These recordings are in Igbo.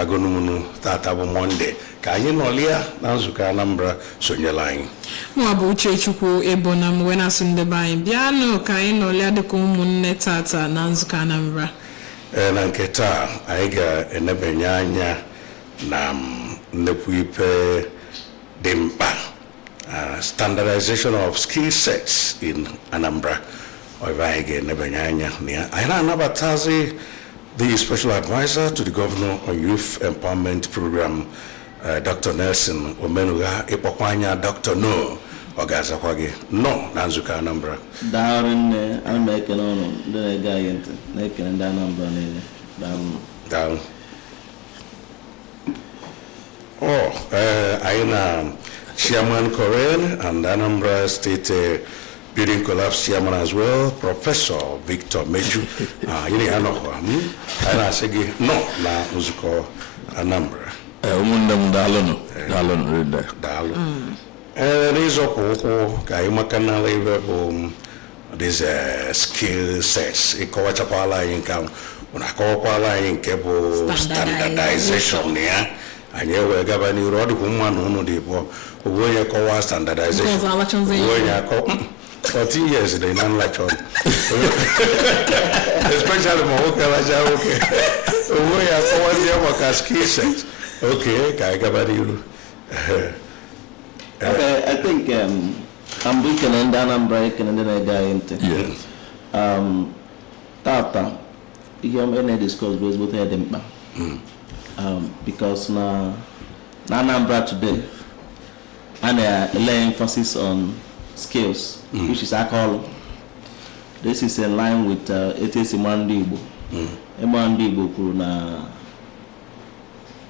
Agonunu Tatabo Monday. Kayin Olia, Nanzuka Anambra, Sonyaline. Mwabu Chechukwu Ebonam wena sundebain. Biano Kayin Olia de Kumun Tata, Nanzuka Anambra. Nanketa, Aiga, Enebenyanya, Nam, Nepuipe, Dempa. Standardization of skill sets in Anambra. Oivaiga, Nebenyanya, Nia. Aina Nabatazi, the Special Advisor to the Governor on Youth Empowerment Program, Dr. Nelson Omenuga, Epokwanya, Dr. No, Ogazakwagi, no, Nanzuka Anambra. Down I'm making on the guy making and Anambra down. Oh, Aina Chairman Koren and Anambra State Building Collapse Chairman as well, Professor Victor Meju. I say no, na NZUKO Anambra. These skill sets. Standardization. And you were governing road woman who did what standardization. 14 years they non like on. Especially my okay. We are forward there work as skill sets. Okay, okay, I think I'm looking and Anambra and then I guy into. Yes. Tata, you may discuss with them. Because na Anambra today and lay emphasis on skills, which is alcohol. This is in line with it is Imandibo. Imandibo na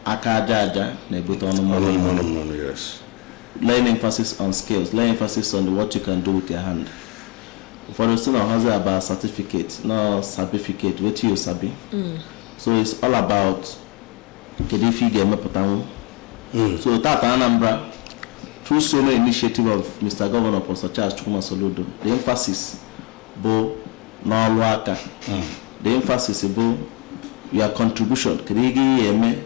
akajaja na yes. Laying emphasis on skills, laying emphasis on what you can do with your hand. For the student has about certificate, no certificate, what you sabi. So it's all about Kedifi Game Potamu. So Tata Anambra, through solo initiative of Mr. Governor Pastor Charles Chukuma Soludo, the emphasis bo no waka. The emphasis bo your contribution. Kedigi yeme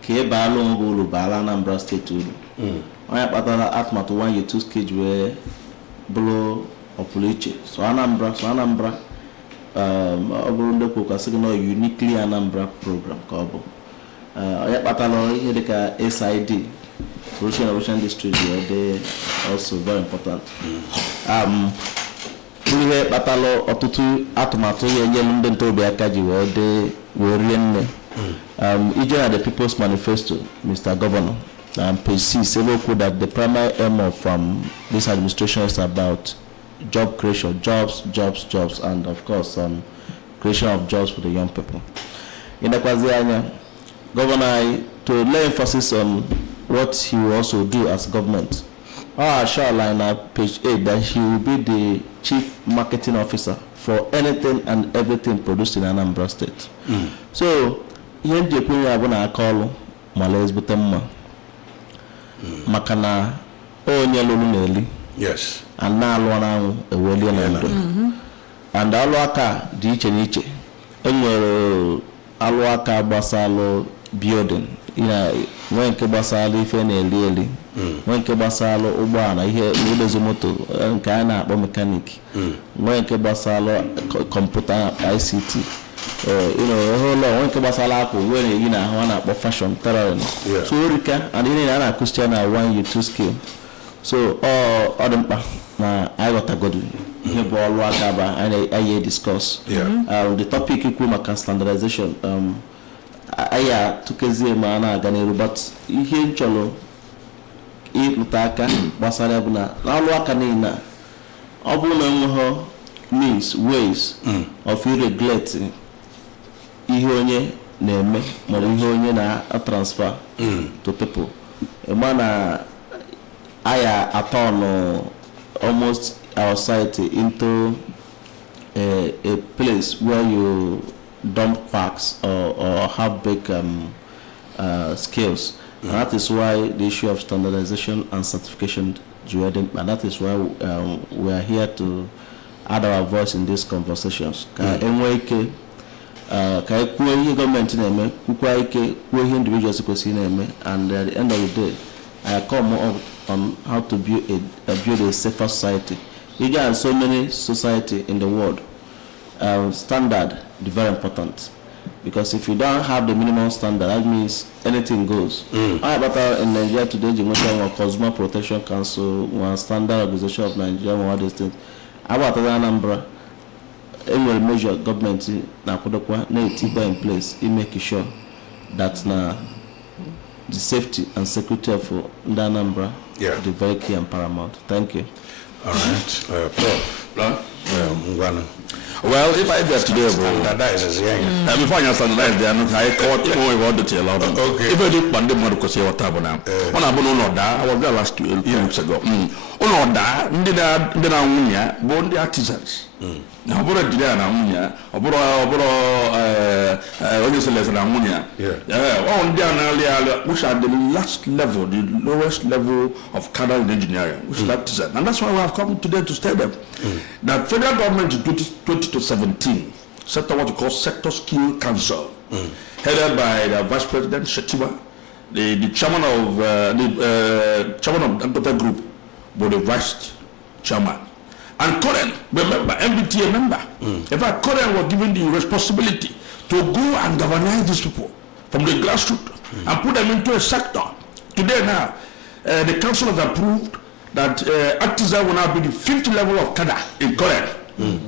ke balo ngolo bala Anambra State to. I patala atma to 1 year 2 schedule below Opuliche. So Anambra uniquely Anambra program Kobo. I patalo here SID. Russian district they also very important. We batalo otutu atomato yenye ntobe akaji we rienne. Ija the People's Manifesto, Mr. Governor, page 6 that the primary aim of this administration is about job creation, jobs, and of course creation of jobs for the young people. In the Kwazianya, Governor to lay emphasis on what he will also do as government. I shall line up page 8 that he will be the chief marketing officer for anything and everything produced in Anambra State. So, here the Punya Abuna call Malays Butemma Makana Onyaluneli. Yes. And now Luana a William and Alwaka Diche Alwaka Basalo building. When Kebasali Fenelli, when Kebasalo Ubana, here Udezumoto, and Kana mechanic, when Kebasalo computer ICT, a whole lot, when Kebasala, when you know, one fashion terror. So Rika and in an question, 1 year 2 skill. So, Odempa, I got a good here, and I discuss. The topic is standardization. Aya tukeze maana ganero but ihe ncholo ịlụtaka gbasara bụna n'alụ aka niile ọ bụ na enweghị means ways of irregulating ihe onye na-eme ma ihe onye na transfer to people mana aya atọn almost our society into a place where you dump quacks or have big skills. And that is why the issue of standardization and certification, and that is why we are here to add our voice in these conversations. ka kwuo ihe gọọmenti na-eme kwukwa ike kwuo ihe individuals kwesịrị na-eme, and at the end of the day I come up on how to build a safer society. You got so many society in the world. Standard is very important, because if you don't have the minimum standard, that means anything goes. But in Nigeria today, you know, Consumer Protection Council, one Standard Organization of Nigeria, one of these things. About Anambra, any measure government na kodokwa na itiba in place, in making sure that na the safety and security of Anambra is very key and paramount. Thank you. All right, Prof. Well, if I get today, Standardizes, before you standardize, they are not high court, you know, about the tail of them. Okay. If I did one day, what say what happened now? On a bono da, I was there last 2 weeks ago. On da, did I born the artisans. Now, what did I know? What is the lesson ammonia? On down earlier, which are the last level, the lowest level of cadre in engineering, which is artisan. And that's why we have come today to tell them that federal government in 2017 set up what we call Sector Skill Council, headed by the Vice President Shetima, the chairman of the group, but the vice chairman. And Korean, remember, MBTA member. In fact, Korean was given the responsibility to go and galvanize these people from the grassroots and put them into a sector. Today now, the council has approved that artisan will now be the 5th level of cadre in Korean. And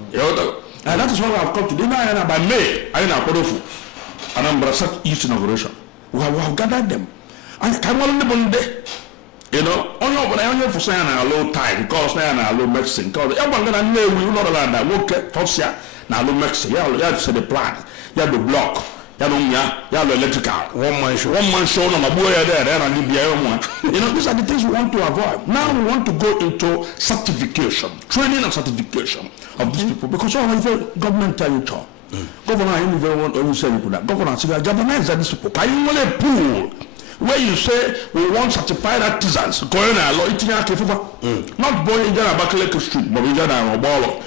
that is why we have come today. Now, by May, I am Anambra East inauguration. We have gathered them. And come on the Monday. You know, but I only for saying a low tide because now a low medicine. Because everyone gonna know we will not allow that. Work Tosia now low medicine. You have to the plant. You have the block. You have the electrical. One man show on my boy there. You know, these are the things we want to avoid. Now we want to go into certification, training and certification of these people, because all the government tell you to. Governor, I even want to say that. Governor, governor these people. Can you only pool? Where you say we want certified artisans, going along, eating a not born in Jana Bakaleke Street, but in Jana Obolo,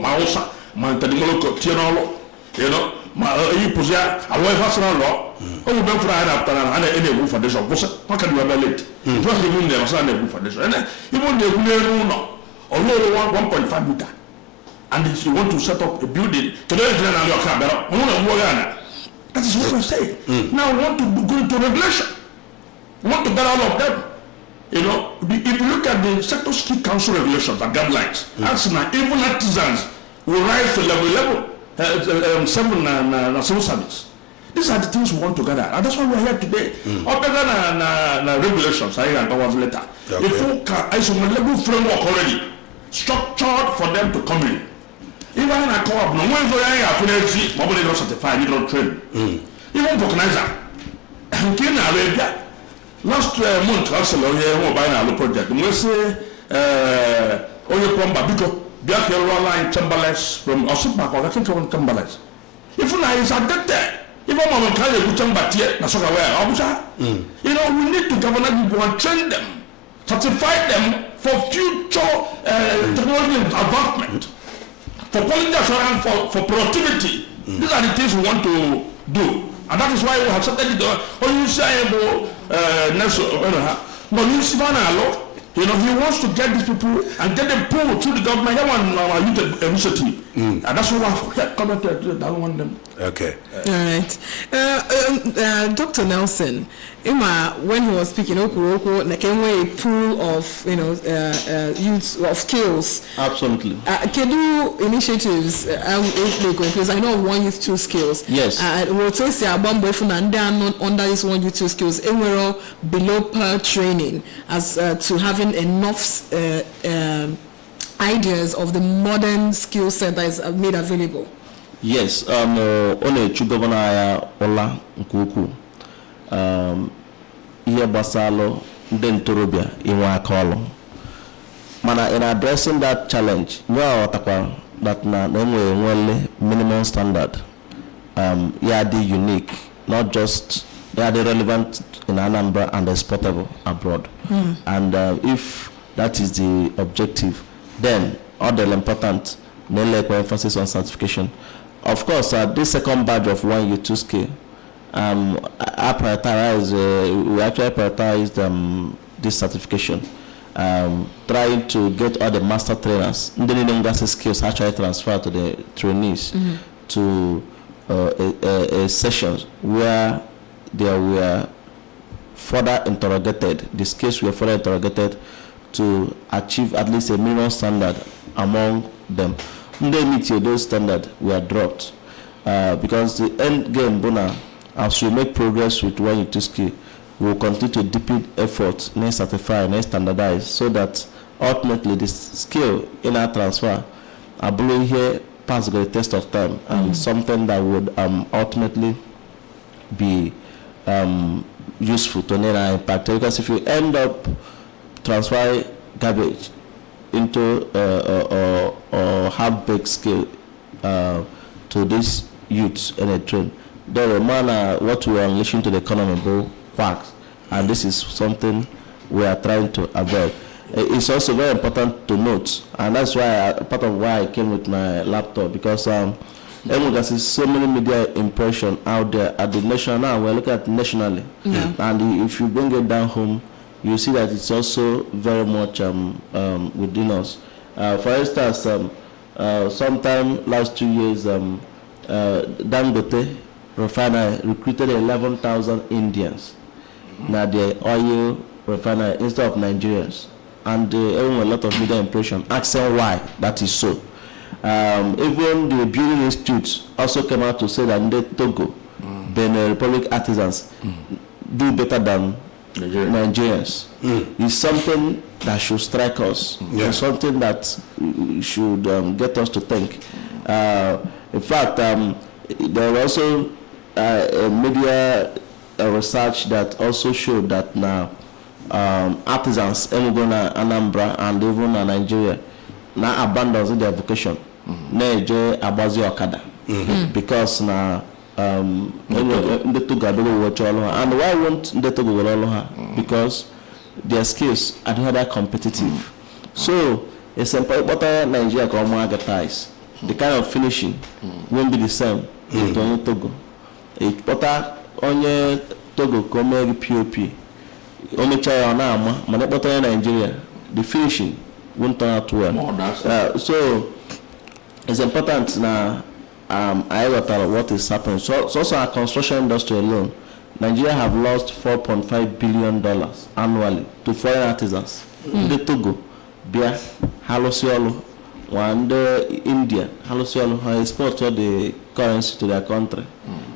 Mausa, Mantadimolo, Tianolo, you know, you possess a way faster law. Oh, we for after and any roof foundation. What can you evaluate? It was even there was a roof foundation. And even the Guno, although 1.5 meter. And if you want to set up a building, today, that is what we say. Now we want to go into regulation. We want to get all of them. You know, if you look at the Sector Skill Council regulations and guidelines, that's now even artisans will rise to level 7 and civil service. These are the things we want to gather, and that's why we are here today. Other than regulations, I can go later. If you can level framework already structured for them to come in. Even I call up, no one for I nobody not certified, you don't train. Even organizer, in Arabia. Last month, Council here, buying a project. We say, only from Babiko, Black Line Chamberlains from Osipak, or I think from Chamberlains. If I is at there, if I'm on kind of Chambatia, Nasoka, you know, we need to govern people and train them, certify them for future technology advancement, for quality assurance, for productivity. These are the things we want to do. And that is why we have started it. You say you know, he wants to get these people and get them pulled through the government. That one youth initiative. And that's what I have commented. I don't want them. Okay. All right. Dr. Nelson, when he was speaking, Okuroko, there came a pool of, you know, youth of skills. Absolutely. Can you initiatives because I know one youth 2 skills. Yes. We'll say about boyfriend and they are not under this one youth 2 skills. And we're all below per training as to having enough ideas of the modern skill set that is made available. Yes, only two governor Ola Nkuku. Here Basalo, then Torobia, in Wakolo. Mana in addressing that challenge, that na minimum standard. They unique, not just they are relevant in Anambra and exportable abroad. And if that is the objective, then all the important, emphasis on certification. of course, this second batch of 1 year 2 skill, I prioritize, we actually prioritized this certification, trying to get all the master trainers, the skills actually transfer to the trainees to a sessions where they were further interrogated, the skills were further interrogated to achieve at least a minimum standard among them. They meet those standards were dropped because the end game, Bona, as we make progress with 1 year 2 skill, we will continue to deepen efforts, certify, standardize, so that ultimately this skill in our transfer, I believe here pass the test of time and something that would ultimately be useful to our impact. Because if you end up transfer garbage into or half-baked skill to these youths in a train, then what we are unleashing to the economy will quacks, and this is something we are trying to avoid. It's also very important to note, and that's why part of why I came with my laptop, because there's so many media impression out there at the national. Now we're looking at nationally, and if you bring it down home, you see that it's also very much within us. For instance, sometime last 2 years, Dangote refinery recruited 11,000 Indians. Now the oil refinery instead of Nigerians, and a lot of media impression asking why that is so. Even the Building Institute also came out to say that Togo, Benin Republic artisans do better than Nigerians. It's something that should strike us. It's something that should get us to think. In fact, there was also a media research that also showed that now artisans, Anambra, and even Nigeria now abandon their vocation. Neje abazi okada because now the Togo watch all and why won't the Togo all because their skills are rather competitive. So it's important Nigeria come advertise. The kind of finishing won't be the same in Togo. It's important onye Togo come POP. Only China na but Nigeria, the finishing won't turn out well. So it's important now. I got what is happening. So also our construction industry alone, Nigeria have lost $4.5 billion annually to foreign artisans. The Togo, Bia, Halosiolo, and India, Halosiolo export all the currency to their country.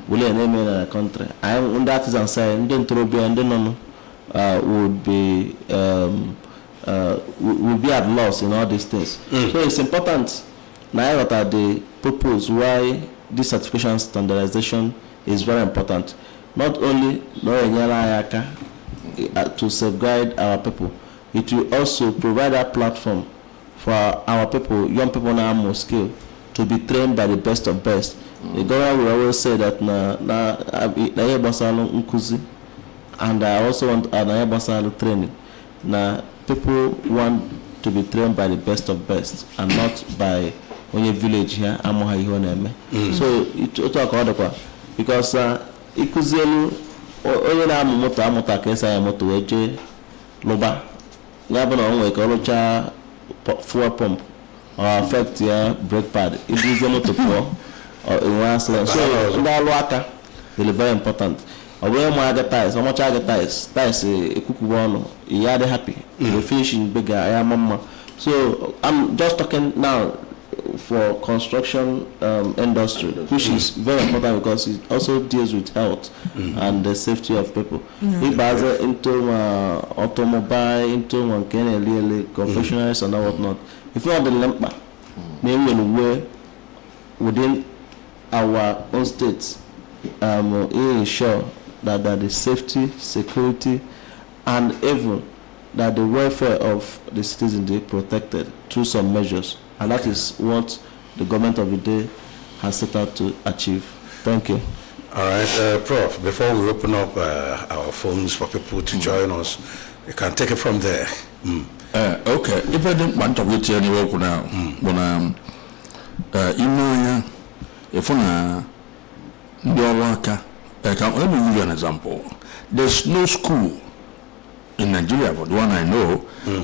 Will name in their country. I am the artisans saying, don't throw and then would be at loss in all these things. So it's important. Now what are the purpose why this certification standardization is very important? Not only to safeguard our people, it will also provide a platform for our people, young people now more skill, to be trained by the best of best. The government will always say that and I also want an training. Now people want to be trained by the best of best and not by only village here. So it talk about because ikuzelu onye na moto amota ka esa ya moto weje loba ya bụ na onwe ka olocha fuel pump or affect your brake pad it is the motor poor or so ndị alụ aka is very important. Away more advertise, how much advertise? That's a cook one. You are happy. The finishing bigger. I am mama. So I'm just talking now for construction industry, which is very important because it also deals with health and the safety of people. It buys into automobile, into confectionaries and whatnot. If you want the lamp, maybe we within our own states, ensure that the safety, security, and even that the welfare of the citizens is protected through some measures. And that is what the government of the day has set out to achieve. Thank you. All right, Prof, before we open up our phones for people to join us, you can take it from there. Okay, if I didn't want to wait here now, If let me give you an example. There's no school in Nigeria, but the one I know,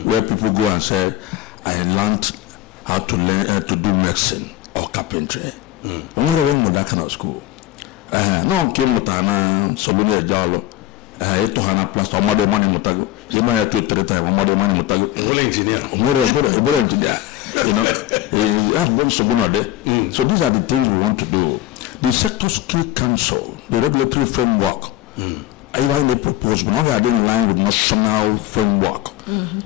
where people go and say, I learned how to learn to do medicine or carpentry. I'm not even that kind of school. No, came with an Solomon Jalo, to Hana Plus, or Mother Money Mutago. You might have to 3 times, or Mother Money Mutago. Engineer. Engineer. You know, so these are the things we want to do. The Sector Skill Council, the regulatory framework, I even propose, but now we are in line with national framework,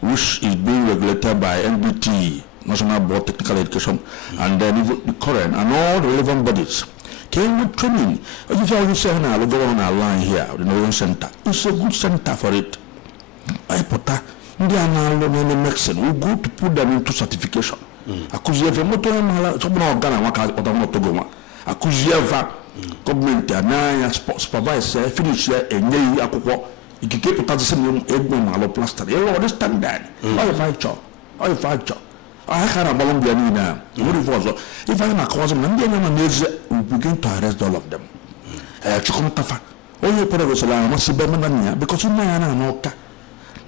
which is being regulated by NBT, National Board of Technical Education, and then even the current and all the relevant bodies. Came with training. If you say now, we go on our line here, the Northern Center. It's a good center for it. I put that. They are now learning medicine. We go to put them into certification. Akuzieva moto mala so na Ghana waka otamoto to go. Akuzieva government na supervise finish enye akoko ikike put some egbo malo plaster. You understand that? How fight job? How fight job? I can't abandon the now. If I am a cause of we begin to arrest all of them. Chukumatafa. Oh, you put a must be because you know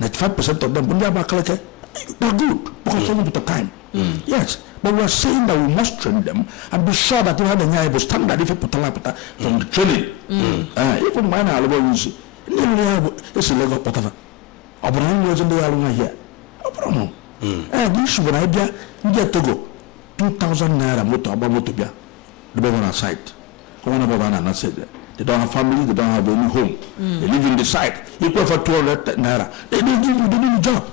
95% of them, when they are they're good because of the time. Yes, but we are saying that we must train them and be sure that you have a new standard if you put a from the training. Even mine, I'll go use it's a level whatever. Abraham was in the area here. Abraham. This when I get to go 2,000 naira motor about motobia. The better on site. One about an said. They don't have family, they don't have any home. They live in the site. You pay for 200 naira. They don't give you the job.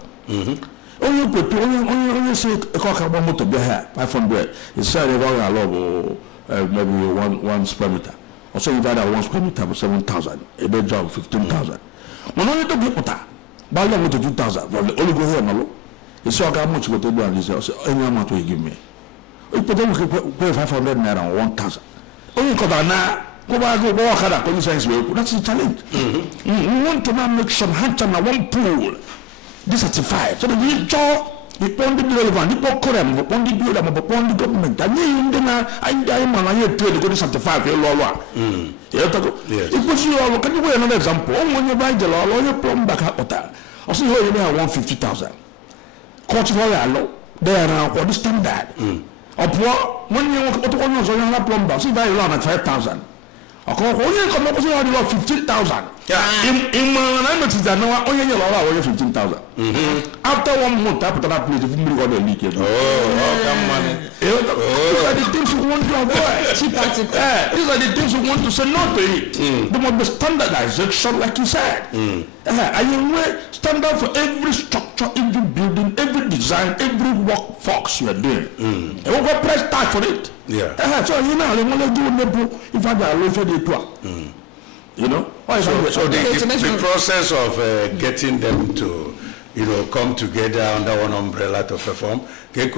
Only put only say a cock about motor here, 500. It's said about maybe one square meter. Or so you got 1 square meter for 7,000. A day job 15,000. When only to get water, buy them to 2,000. Only go here, Malo. You saw how much what they do and you say, any amount will give me. You put them pay 500 naira or 1,000. Only because now. That's the challenge. We want to now make some hands on one pool, dissatisfied. So the job, the only relevant, the program, the only build up, the only government. And you know, I'm trade to certify for law. It puts you all. Can you give another example? When you buy the law, you plumb back up hotel. I see here you may have 150,000. Cultural law, they are now for the standard. Or when you want to plumber, see by law at 5,000. Only come up with 15,000. In my language, I know only allow 15,000. After 1 month, I put that place if you got a leak. These are the things we want to avoid. These are the things we want to say no to it. There must be standardization, like you said. And you know, standard for every structure, every building, every design, every workforce you are doing. And we got price tag for it. Yeah. So you know, they want to do if I got a for the tour. You know? So the process of getting them to, come together under one umbrella to perform. Yes, I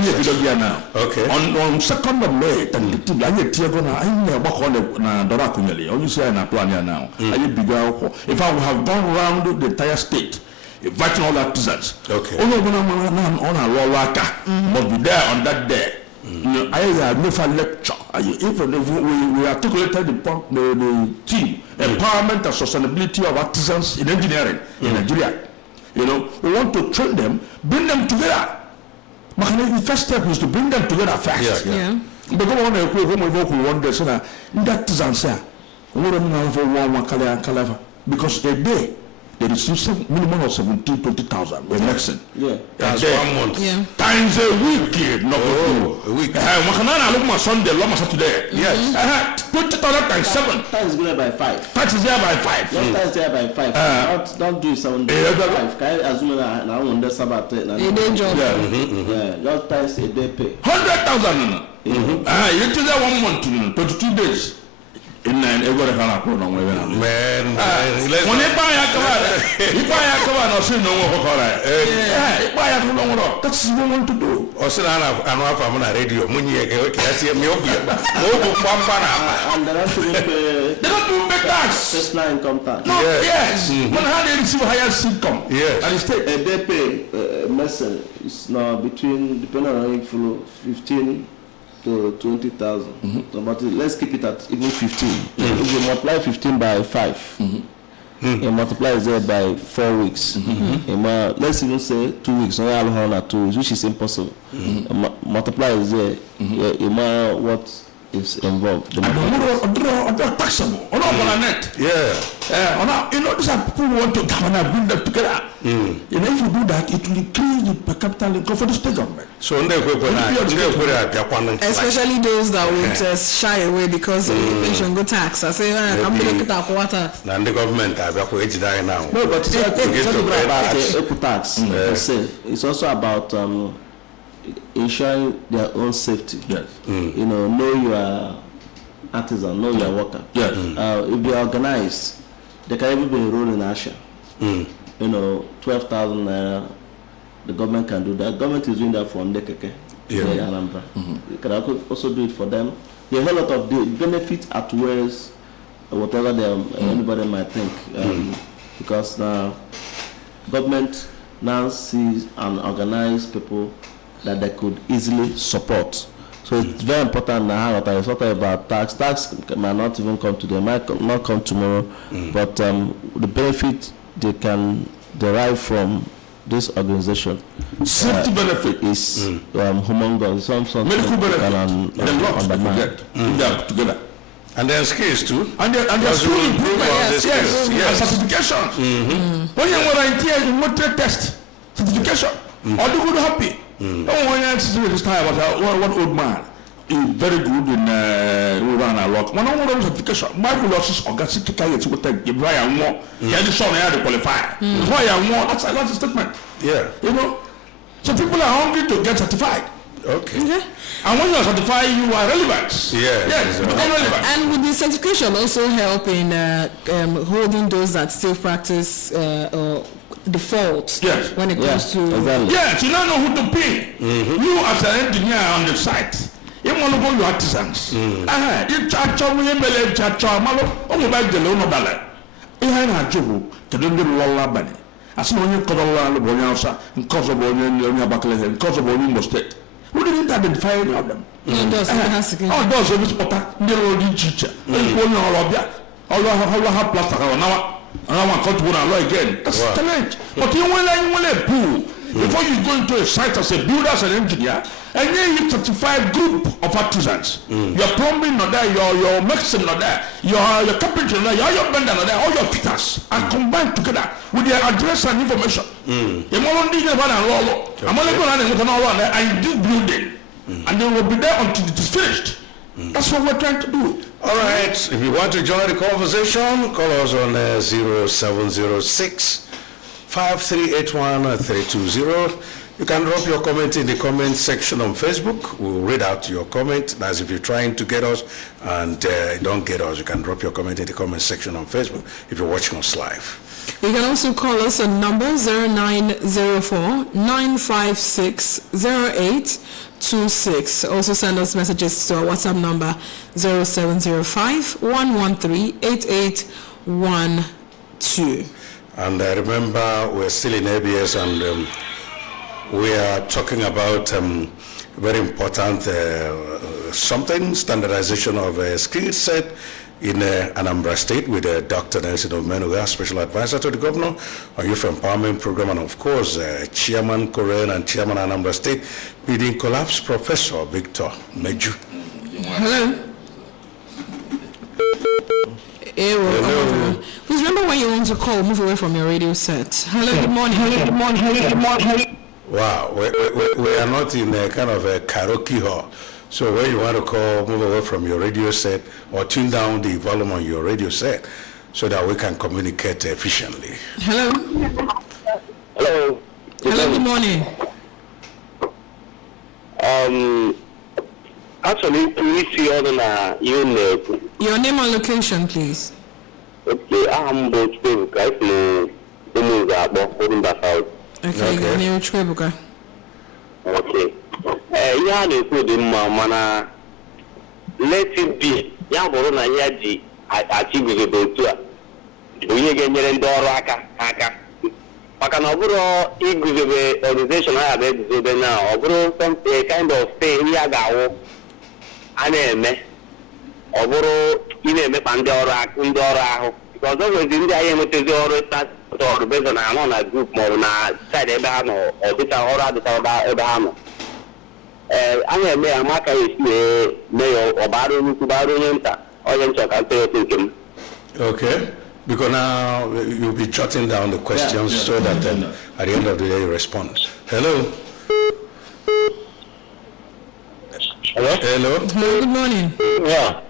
need now. Okay. On 2nd of May, I if I would have gone around the entire state, inviting all artisans. Okay. On a must be there on that day. I never lecture. We articulated the theme, empowerment and sustainability of artisans in engineering in Nigeria. We want to train them, bring them together. But the first step is to bring them together fast. Yeah. Because a day they receive minimum of 17,000 with medicine. Yeah. That's 1 month. Yeah. Times a week. A week. Sunday, Saturday. Yes. 20,000 times 7. Times there by 5. Times there by 5. Times there by 5. Don't do 7 days. 5. Can I assume that now on the Sabbath? A day job. Yeah. Just times a day pay. 100,000. You do that 1 month, 22 days. In every kind of program, when you buy a car, you buy a car, or say no more. Buy a car, that's what we want to do. Or say, I'm not from a radio. And they don't do tax. Personal income tax. No, yes. When how they receive higher income. Yes. And state. They pay medicine is now between, depending on inflow, 15 to 20,000. So, but let's keep it at even 15. If you multiply 15 by 5, you multiply it there by 4 weeks. Let's even say 2 weeks, no 2 weeks, which is impossible. Multiply it there, what is involved. Taxable. Yeah. You know, these are people who want to come and bring them together. You know, if you do that, it will increase the per capita income for the state government. So, especially those that would shy away because of inflation go tax. I say, I'm going to put up water. And the government, now. No, but it's not about tax. It's also about ensuring their own safety. Yes. You know your artisan, know your worker. Yes. If they are organized, they can even be enrolled in ASHA. 12,000 naira. The government can do that. The government is doing that for Ndekeke, Anambra. You can also do it for them. There are a lot of benefits at worst, whatever anybody might think, because now government now sees and organize people that they could easily support. So it's very important now that I talk about tax. Tax might not even come today, might not come tomorrow, but the benefit they can derive from this organization, safety benefit is humongous. Some medical benefit, they are together. And there's skills too. And there's school improvement. Yes. And certification. When you want to motor test, certification. All the good happy. When I see this time about one old man, he's very good in run a lot. When I want to certification, my losses or got 60 years to take the Brian more. Yeah, the son had to qualify. Why I want that's a statement. Yeah. You know, so people are hungry to get certified. Okay. And when you are certified, you are relevant. Yes. Relevant. And would the certification also help in holding those that still practice default when it comes to... Exactly. Yes, you don't know who to pay. You as an engineer on the site, you want to go your artisans. You charge them, you may charge them, you buy the loan of dollar. You have a job, to do the law money. As long as you call all the Bonyansa, and cause of Bonyan, Backlash, and cause of Bonyan State. We didn't identify any of them. Those of this water, little teacher, all have plastic now. And I want to come to one again. That's talent. But you want a pool before you go into a site as a builder, as an engineer, and then you certify group of artisans. Your plumbing not there, your medicine not there, your carpentry not there, your bender not there, all your fitters are combined together with their address and information. I'm only going to and do building, and they will be there until it is finished. That's what we're trying to do. All right. If you want to join the conversation, call us on 0706 5381 320. You can drop your comment in the comment section on Facebook. We'll read out your comment. That's if you're trying to get us and don't get us, you can drop your comment in the comment section on Facebook if you're watching us live. You can also call us on number 0904-956-0826. Also send us messages to our WhatsApp number 0705-113-8812. And remember, we're still in ABS and we are talking about very important standardization of a skill set in Anambra State with Dr. Nelson Omenuga, Special Advisor to the Governor on Youth Empowerment Program, and of course, Chairman Korean and Chairman Anambra State Leading Collapse, Professor Victor Meju. Hello. Please remember when you want to call, move away from your radio set. Hello, good morning. Good morning. Wow, we are not in a kind of a karaoke hall. So when you want to call, move away from your radio set or tune down the volume on your radio set so that we can communicate efficiently. Hello. Hello. Hello, good morning. Actually, we see on unit. Your name and location, please. Okay, I'm both guys. Okay, your name is Chwebuka. Okay. Yeah, they put in mana. Let it be. Yeah, but na yaji achieve the botua. We get in Doraka. Maka na bro iguzebe organization I have now. Bro some kind of thing ya gawo. a na-eme ọ bụrụ ị na-emekpa ndị ọrụ ahụ because ọ nwezi ndị anyị enwetazi ọrụ ọrụ bezo na anọ na group maọbụ na side ebe ha nọ ọdịcha ọrụ adịcha ebe ha nọ a na-eme ya maka esi mee ya ọbara onye ukwu bara onye nta onye nchọ ka mpe otu nke m. Okay, because now you'll be jotting down the questions so that then at the end of the day you respond. Hello. Hello? Hello. Good morning. Yeah.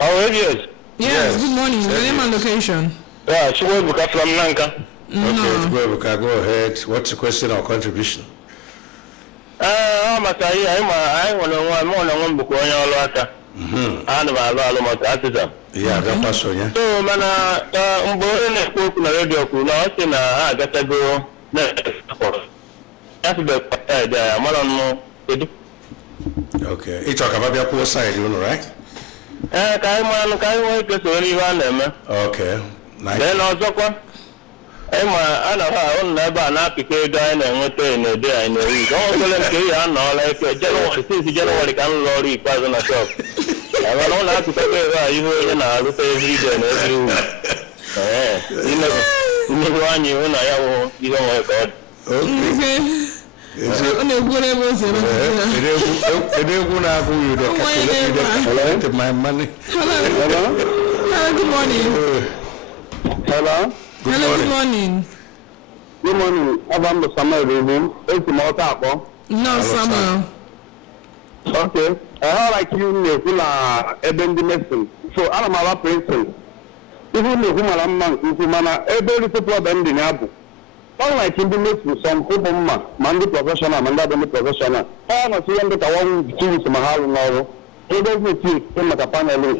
How are you? Yes, good morning. Your name and location? Yeah, she will be from Nanka. Okay, go ahead. What's the question or contribution? I'm a Thai. I want to more than one book on your water. Yeah, that person, yeah. So, man, I'm born in a book in a radio. I got to go. That's the idea. I'm okay. It's talk about your poor side, you know, right? Okay. Nice. Then also, I know how never not to pay down and in a day in a week. Don't like January can lorry person at all. I don't have to pay you in a every day and every week. You never want you when I have you don't work out. Okay. My money. Hello, good morning. Hello? Good morning. Good morning. I'm Samuel Rebu. It's Malta. No, Samuel. Okay. I like you know, Eben Dimension. So I'm a person. Even if I'm a man, every people bend in Abu. Unlike in the mix with some people, man, professional, man, the professional. I'm not seeing that I want to choose Mahal now. He doesn't see him at a panel.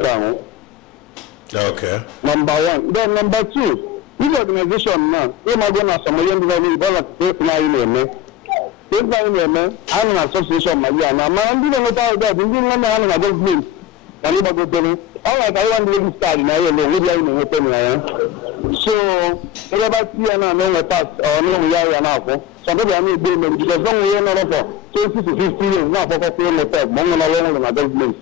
Okay. Number one. Then number two, this organization now, we are going to some young people take my name. Take my name, I'm an association, my young man. I'm doing without that. You didn't know I'm a government. And you go to me. All right, I want to start in Ireland. So, about here now, no pass or no we are now. Some people are not doing it because don't we are not for 20 to 50 years now for the fact, Mongo alone in a government.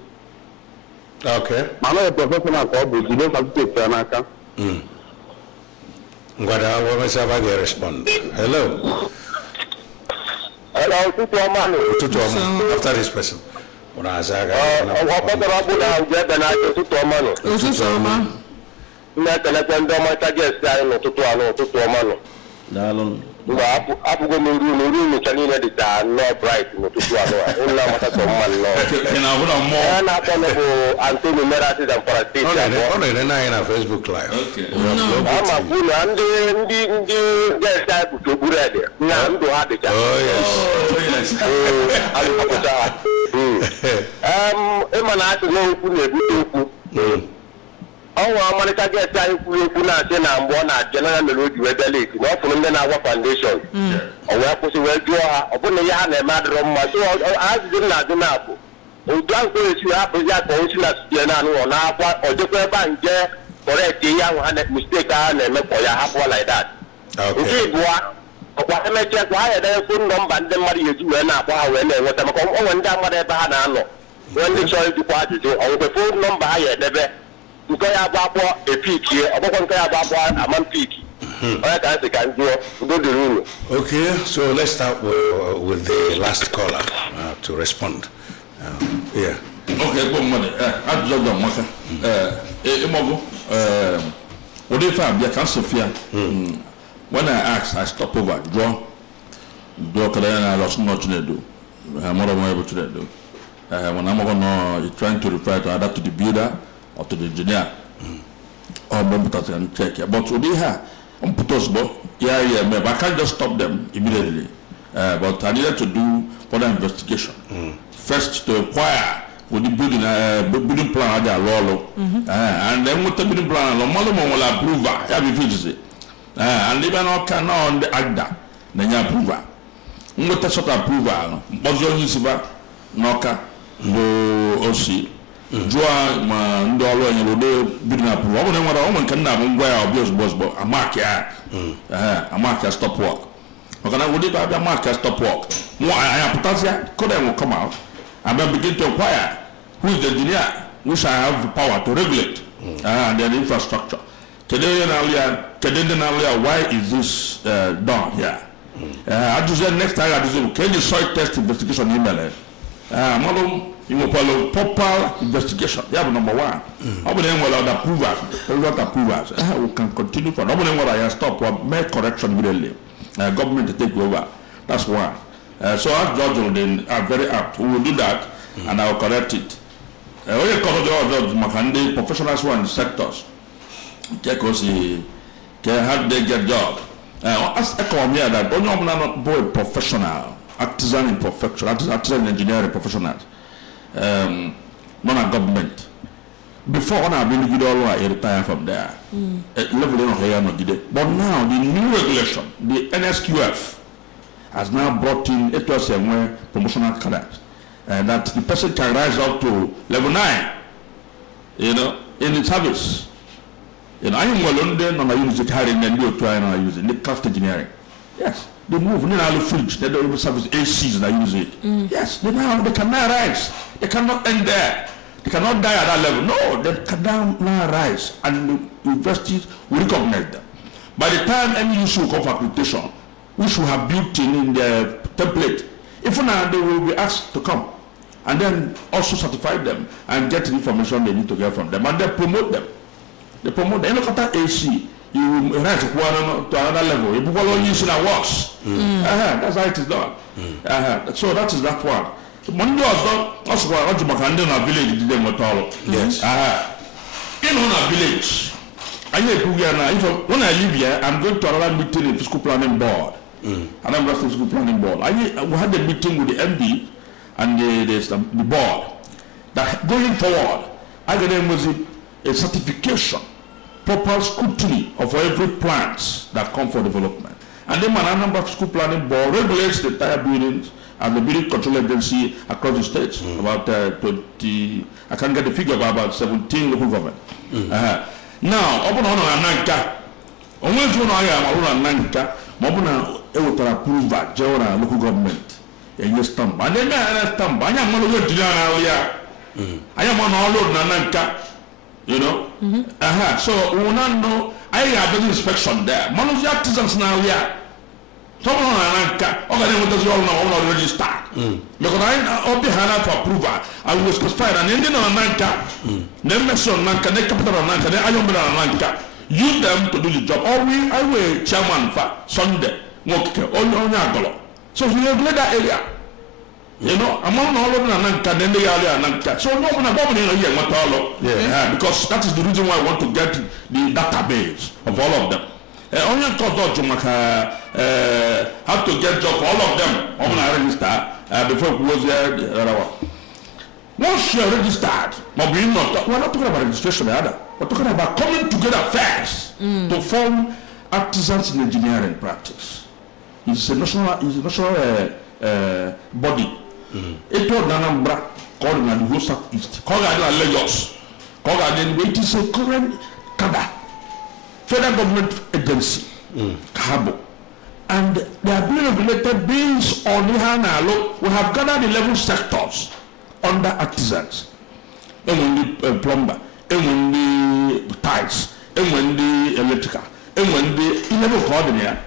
Okay. I'm not a professional corporate, you don't have to take Tanaka. What I want to respond. Hello. Hello, after this person. Apugo nuru chani di ta no bright no tutu ano una mata to man no ina huna mo na ko Antonio Merati dan parati na Facebook live. Okay. Ama kuna ndi get type to burede na ndo ha de cha. Oh yes. Alu ko ta. E mana ati no ku ne butu. Ọnwa amalika get anyị kwuru okwu na-asị na mgbe ọ na-abịa na mere o ji wee bịa leti na ọ fụrụ ndị na-agwa foundation o wee kwụsị wee jụọ ha ọ bụrụ na ihe ha na-eme adịrọ mma so azụzụ na-adị na-abụ otu ahụ ka esi hapụzi aka osi na site na anụ ọ na-akwa ọ dịkwa ebe a nje correct ihe ahụ ha mistake ha na-eme kpọ ya hapụọ like that. Nke ịbụa ọkwa emechaa kwa ha edekwu nọmba ndị mmadụ ga-eji wee na-akpọ ha wee na-enweta maka ọ nwere ndị amara ebe ha na-anọ nwee ndị chọrọ ịjụkwa ajụjụ ọ nwekwe fon nọmba ha ya edebe nke ya bụ akpọ epikie ọgbakọ nke ya bụ akpọ amampiki onye ka nsị ka njụọ udo dịrị unu. Okay, so let's start with the last caller to respond. Yeah. Okay, go mmadụ ajụjụ ọgọ maka ịmọgụ ụdị ife abịa ka nsofia when I asked I stop over draw kada ya na lọsụ nọ Chinedu mọrọ nwa ebe Chinedu when I'm going to trying to refer to either to the builder or to the engineer or put and check. But today I'm put us but I can't just stop them immediately. But I needed to do further investigation. First to inquire with the building plan and then with the building plan will approve and even all can on the AGDA then you approve with the sort of approval Noka go OC Joa ndo alo nyelo de bidna approve omo ne wada omo kan na mo ngwa obvious boss bo amaka stop work okana wodi ba amaka stop work mo aya potasia could I will come out and then begin to inquire who is the engineer, which I have the power to regulate, and then infrastructure. Today why is this done here? I just said next time I just say, can you soil test investigation email? Madam, you will follow proper investigation. Yeah, number one. I will then well approvers. We can continue for. I will then what I stop or make correction immediately. Government to take over. That's one. So our judge will are very apt. We will do that, and I will correct it. When you cover the other Makande professionals who are in the sectors, because how they get job. As a economy that only not boy professional, artisan in profession, artisan engineering professionals, not a government. Before when I've been good all I retire from there. Level of here not did. But now the new regulation, the NSQF, has now brought in it was a promotional cadets. That the person can rise up to level 9, in the service. I am well under on a use it higher than you try and I use it. The craft engineering. Yes. They move in the fridge, they don't even service ACs and I use it. Yes, they can now rise. They cannot end there. They cannot die at that level. No, they can now rise and the universities will recognize them. By the time NZUKO accreditation, which we have built in the template, if not, they will be asked to come and then also certify them and get the information they need to get from them and then promote them. They promote them. Look at that AC, you rise to another level. You follow using our works. That's how it is done. So that is that one. Monday was done. Also, I want to make a village. Did them at all? Yes. In our village, when I live here, I'm going to another meeting in fiscal planning board. Anambra fiscal planning board. We had a meeting with the MD and the board. That going forward, I get them was a certification, proper scrutiny of every plans that come for development. And then Anambra fiscal planning board regulates the entire buildings and the building control agency across the states. About 20, I can't get the figure, but about 17 local government. Now, open on Ananka. Always when I am on Ananka, Mobuna Eutara approval, general local government. And you stamp. And then I stamp. I am on the way I am on all over Nananka. So we will not know. I have an inspection there. One of the artisans now here. Someone on Ananka, does all know already start. Because I will be handed for approval. I will specify an Indian on Ananka. Then Messon Nanka, then capital on Nanka, then I am on Ananka. Use them to do the job. Or I will chairman for Sunday. So we regulate that area. Among all of Nanka, then they are Nanka. So no one above here, because that is the reason why I want to get the database of all of them. Only have to get job for all of them. I'm going to register before we was there. Once you are registered, we're not talking about registration either. We're talking about coming together first to form artisans in engineering practice. It's a national body. It was Anambra, called in the whole Southeast, called Lagos, called it is a current cadre. Federal government agency, Cabo, and they are being regulated based on the we have gathered 11 sectors under artisans. And when the plumber, and when the tiles, and when the electrical, and when the 11 coordinator.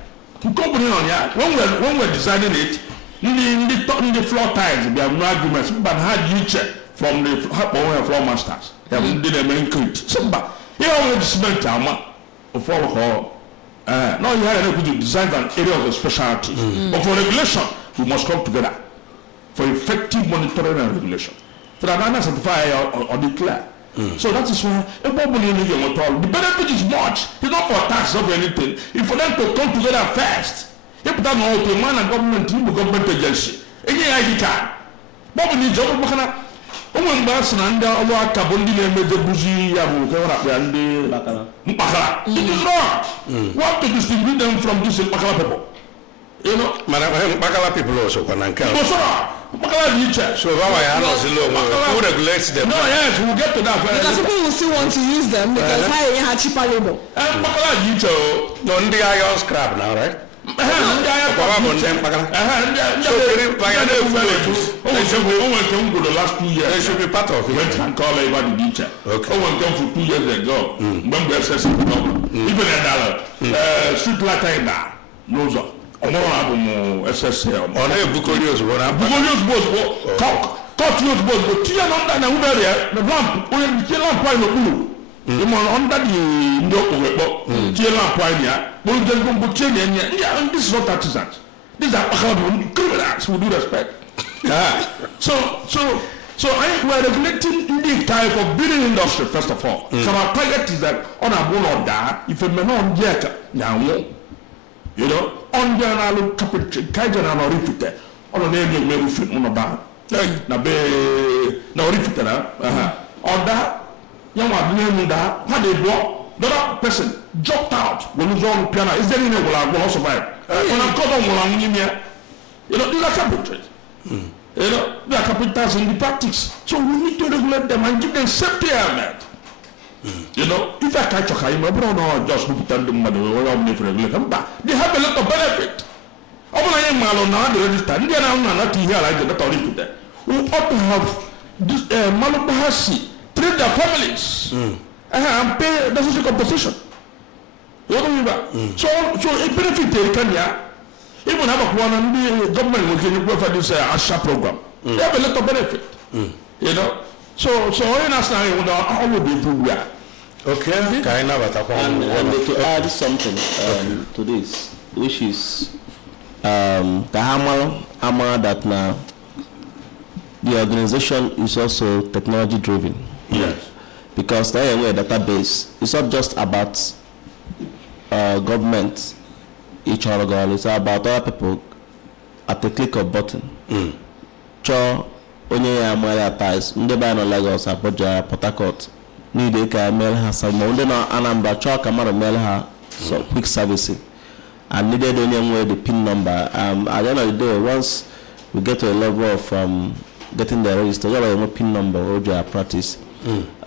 Company on here, when we're designing it, in the floor tiles, we have no arguments, but had you check from the floor masters. They have did a main crate. Simba, here we cement of what we call. Now you have to design an area of specialty. But for regulation, we must come together for effective monitoring and regulation. So that I certify or declare. So that is why the benefit is much. It's not for tax or anything. It's for them to come together first. If that no to man and government agency. Any ID card. But we need job makana. Omo mbasa na nda owo akabondi na meje buzi ya mu ko ra and Mpakala. It is wrong. What to distinguish them from these Mpakala people? Mpakala people also can So who regulates them? No, yes, we'll get to that. Because people will still want to use them because high cheaper labor. No, the iron scrap now, right? The last 2 years. They should be part of it. Went and called everybody the teacher. Okay. Went for 2 years ago. When we assess it, even a dollar. Street light in there. No, sir. I'm SS. On a Bukolios, Bukolios was cock. Cut you was but Tia under the lamp. When the lamp wine of blue. The man under the no Tia lamp wine, but then go to yeah, and this is not artisans. These are criminals who do respect. So we're regulating the type of building industry first of all. So our target is that on a bone or that if a man on yet now, you know, on the analog capital, Kajan and Orifite, on an alien may fit on a bar. Na be na Orifite, on that, young one that had a block, the other person dropped out when he's on piano. Is there any way I will survive? When I'm caught on one, you know, these are carpentries. You know, they are carpenters in the practice. So we need to regulate them and give them safety element. You know, if I catch a high, my brother just look at them, but they have a lot of benefit. Over I am now the register, and then I'm not here like the authority. We ought to have this Malubahasi, treat their families and pay the social composition. You know, so it benefits Kenya. Even have a one and the government will give you for this ASHA program. They have a lot of benefit. You know, so in us now, how would they do that? Okay, and to add something to this, which is that now the organization is also technology driven. Yes. Because the database is not just about government. Each other girl is about other people at the click of button. Cho onye ya mwere ties ndeba no Lagos Abuja Port Harcourt need ka mail ha samo ndị na Anambra cho ka mara mail ha so quick servicing and needed onye nwe the pin number. At the end of the day, once we get to a level of getting the register, you have a pin number or your practice.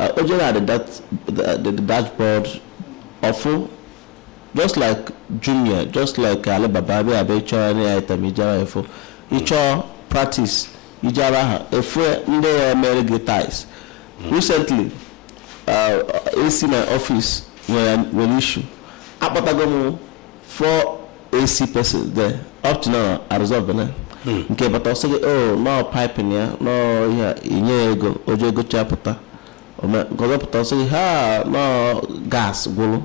Ojo had the dashboard awful. Just like Junior, just like Alibaba, we have any item, each practice, if they marry ties. Recently, AC my office when issue. Apatagomo 4 AC persons there. Up to now, I resolve them. Okay, but I say, oh, no piping here, no, yeah, go, Ojo go chapter. Go up to say, no gas, go.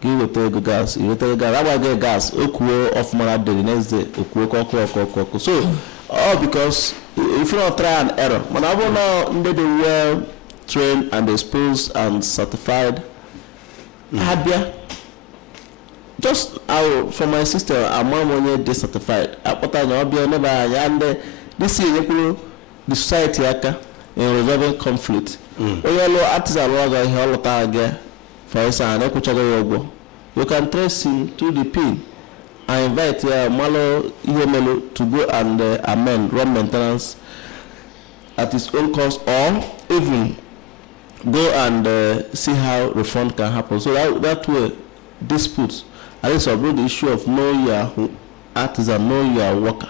Give it a gas, you take gas. I get gas. Okuo off more the next day. Okuo. So, all because if you don't try and error, when I want now they well trained and exposed and certified. Habia. Just for my sister, I'm one year decertified. I put on Abia never and this is the society in resolving conflict. Oyalo artisan waga here again. For instance, you can trace him to the pin and invite Malo Yemelo to go and amend road maintenance at his own cost, or even go and see how refund can happen. So that way, disputes, at least about the issue of know your artisan, know your worker.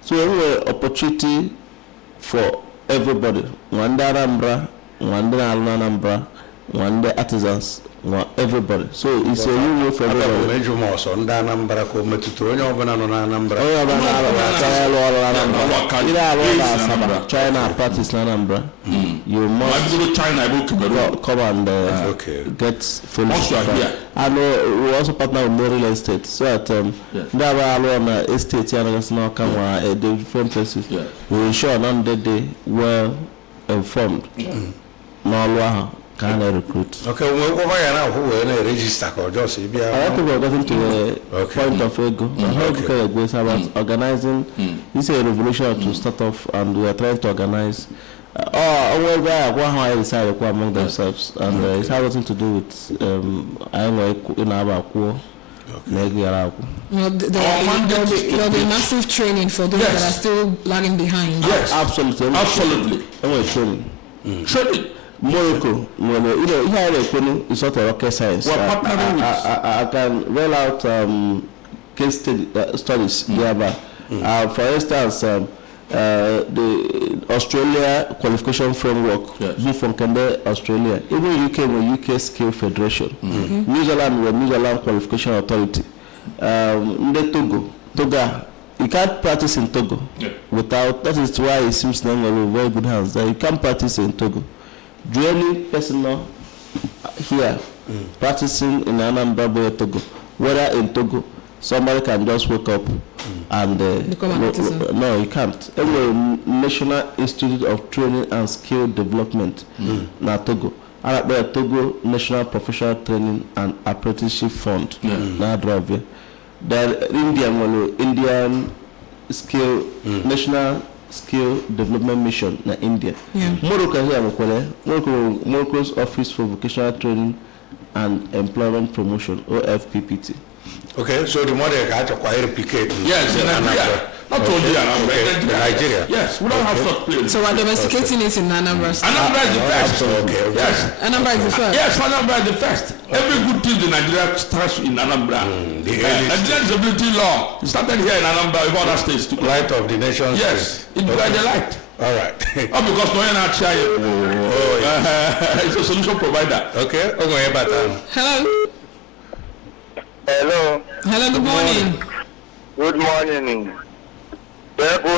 So anyway, opportunity for everybody. One day Anambra, one day Anambra, one day artisans, everybody. So it's a new way for everybody. China practice Anambra. You must go to China, come and get full. And we also partner with more real estate. So that there are estate here now come different places. We ensure none that they well informed. No can I recruit? Okay, well, over here now, who will register or just be I want to go getting to the point of ego. Okay, we about organizing. This is a revolution to start off, and we are trying to organize. I decided among themselves, and it has nothing to do with I know in our core. There'll be massive training for those that are still lagging behind. Yes, absolutely. Training. Training. Morocco, here is sort of rocket science. I can roll out case studies thereby. For instance, the Australia qualification framework, moved from Canada, Australia. Even UK were UK Skill Federation. New Zealand were New Zealand Qualification Authority. Togo, you can't practice in Togo without. That is why it seems like in very good hands. That you can't practice in Togo. Do any person here practicing in Anambra, Togo, whether in Togo, somebody can just wake up and no, you can't. Anyway, National Institute of Training and Skill Development, na Togo. Togo National Professional Training and Apprenticeship Fund, na Dravia. The Indian Skill National Skill Development Mission na India. Morocco here Morocco's Office for Vocational Training and Employment Promotion, OFPPT. Okay, so the model had to quite replicate. Yes, in Nigeria. Not only Anambra, Nigeria. Yes, we don't have such places. So we're domesticating it in Anambra. Anambra is the first. Okay. Yes. Anambra is the first. Yes, Anambra is the first. Every good thing in Nigeria starts in Anambra. Nigerian disability law started here in Anambra with other states too. Light of the nation. Yes, it's like the light. All right. Because no one actually it's a solution provider. Okay. Hello. Hello. Hello, good morning. Good morning. ABS.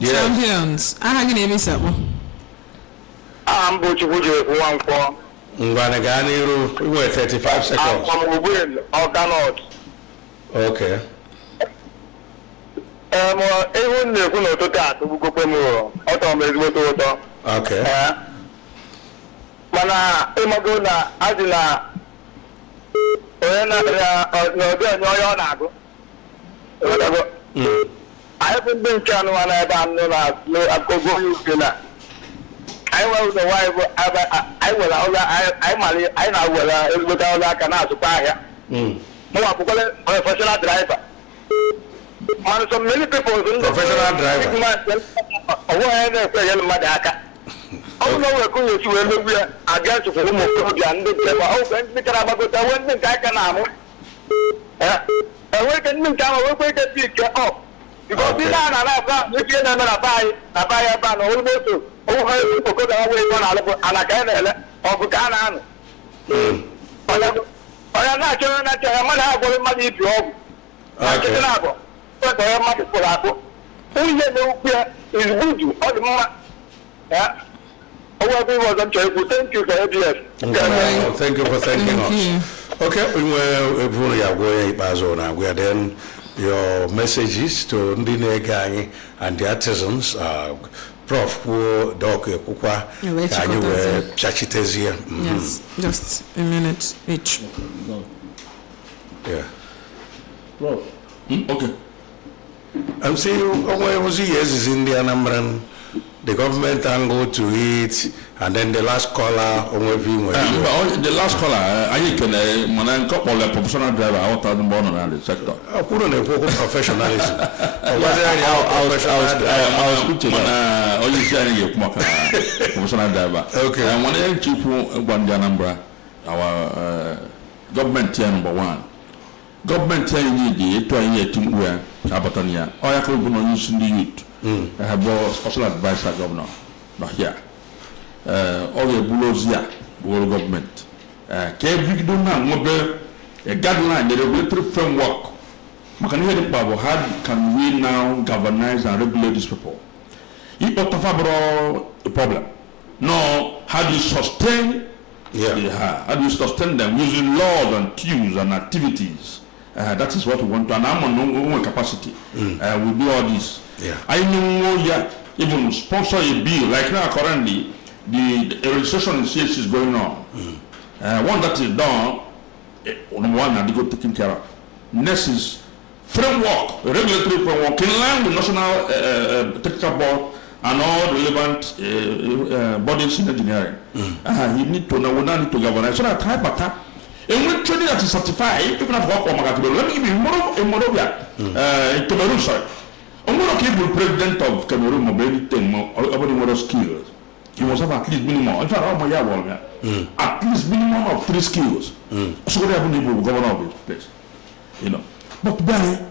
Champions. I'm Buchubuju Wanko. Ngwanagani, we were 35 seconds. I'm from Ubin, Organot. Okay. Even the Kuno to that, who go Pemo, Automobile. Okay. Mana Imaguna Adila I haven't been trying to I will the wife I will without that can ask more professional driver. And so many people professional driver. I don't know where you will against the home of and the I can make down a picture up. Because this time I buy a ban almost over people go away on Alacana or Buchanan. I am not sure that I might have one money if you hope. I can have but I am not for Apple. Who is good you all the moment? Yeah. Thank you for ABS. Thank you for thanking us. Okay, we are then your messages to Ndine Gang and the artisans. Prof, who Doc Kukwa, can you Chachitezia? Yes, just a minute each. Yeah. Prof. Okay. I'm saying, was is in the Anambran. The government angle to it, and then the last caller, the last caller, I can couple of professional driver out of the born on the sector. I put on a professionalism. I was putting only saying you professional driver. Okay. And one of the one Anambra, our government tier number one. Government tier in the 2018 where Abatonia, or I could not use the youth. I have a special advisor governor, not here. All the bureaus here, world government. Can we do now mobile a guideline, the regulatory framework? How can we now governize and regulate these people? It's not a problem. No, how do you sustain? How do you sustain them using laws and tools and activities? That is what we want to. And I'm on capacity. We do all this. Yeah. I know even sponsor a bill like now currently the registration in CS is going on. Once that is done, one and they go taken care of. Next is framework, regulatory framework in line with national technical board and all relevant bodies in engineering. You need to know we now need to govern. So that type of that. And when training that is certified, even if let me give you Morovia, Cameroon, sorry. I'm going to keep the president of Cameroon mobility and skills. You must have at least minimum. In fact, at least minimum of 3 skills. So what happened to the governor of this place? You know. But then,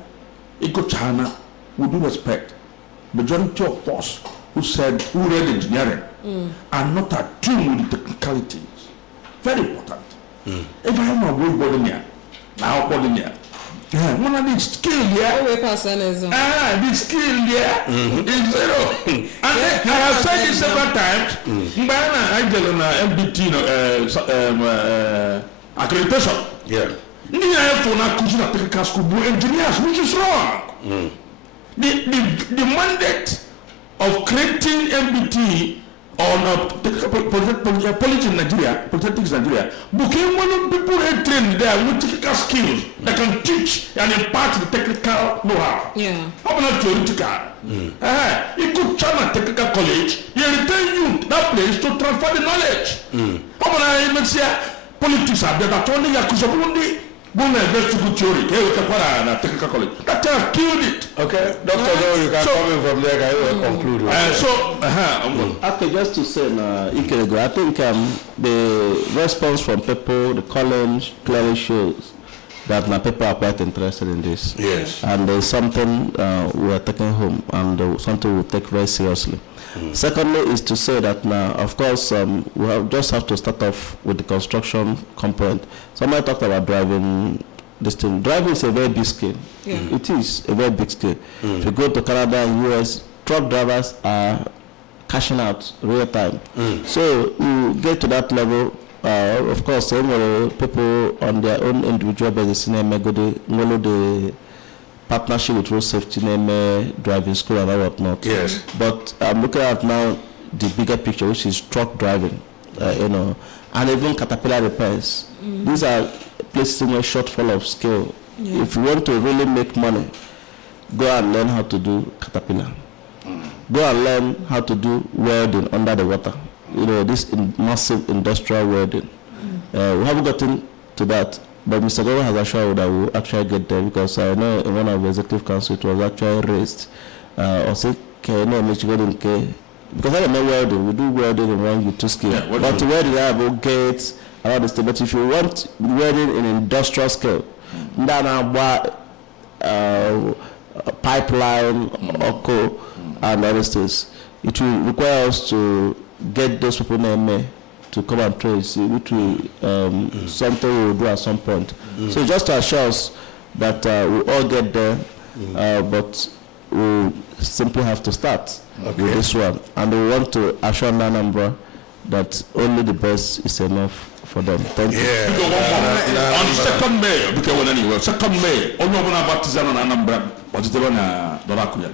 China, with due respect, majority of us who read engineering are not attuned with the technicalities. Very important. If I am a good body here, now body here. One of the skill here. The skill here is zero. And I have said it several times. I MBT accreditation. Yeah. Technical school engineers, which is wrong. The mandate of creating MBT on politics in Nigeria, became one of the people who trained there with technical skills that can teach and impart the technical know-how. Yeah. How about theoretical? You could China Technical College, you return you that place to transfer the knowledge. How about politics are there that only Yakuzabundi? Theory, technical college. That has killed it. Okay, Doctor, you can come in from there. I will conclude. Okay, just to say, Ikerego, I think the response from people, the college clearly shows that my people are quite interested in this. Yes. And there's something we are taking home, and something we'll take very seriously. Secondly, is to say that now, of course, we just have to start off with the construction component. Somebody talked about driving this thing. Driving is a very big skill. Yeah. It is a very big skill. If you go to Canada and US, truck drivers are cashing out real time. So you get to that level. Of course, people on their own individual basis, the partnership with road safety, driving school and whatnot. Yes. But I'm looking at now the bigger picture, which is truck driving, and even caterpillar repairs. These are places in a shortfall of skill. Yeah. If you want to really make money, go and learn how to do caterpillar. Go and learn how to do welding under the water. This massive industrial welding. We haven't gotten to that. But Mr. Governor has assured that we'll actually get there, because I know in one of the executive council it was actually raised. Because I don't know welding, we do welding in one U2 scale. Yeah, but welding, I will get around the state. But if you want welding in industrial scale, pipeline, OCO, and other states, it will require us to get those people to come and trace, which will something we will do at some point. So just to assure us that we all get there, but we simply have to start with this one. And we want to assure Anambra that only the best is enough for them. Thank you. On 2nd May, because anyway, 2nd May, only baptism on Anambra, what's the one Dorakuya?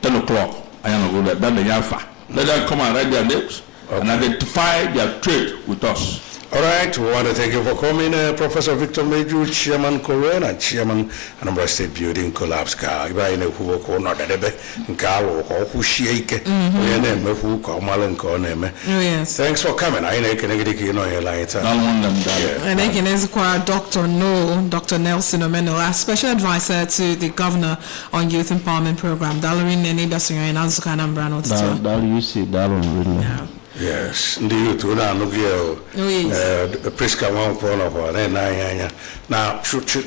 10 o'clock, I am going to then the Yafa. Let them come and write their names. And identify their trade with us. All right, we want to thank you for coming, Professor Victor Meju, Chairman Korean and Chairman Anambra State Building Collapse. Thanks for coming. And again, Dr. Nelson Omenola, Special Advisor to the Governor on Youth Empowerment Program. Dalarin Nene Basunya and NZUKO Anambra. Yes, the youth who are looking at the Prisca one corner for an eye. Now, shoot, do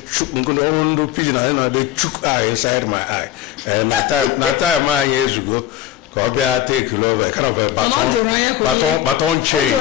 pigeon, I they took eye inside my eye. And that time years ago, Cobia take over kind of a baton change.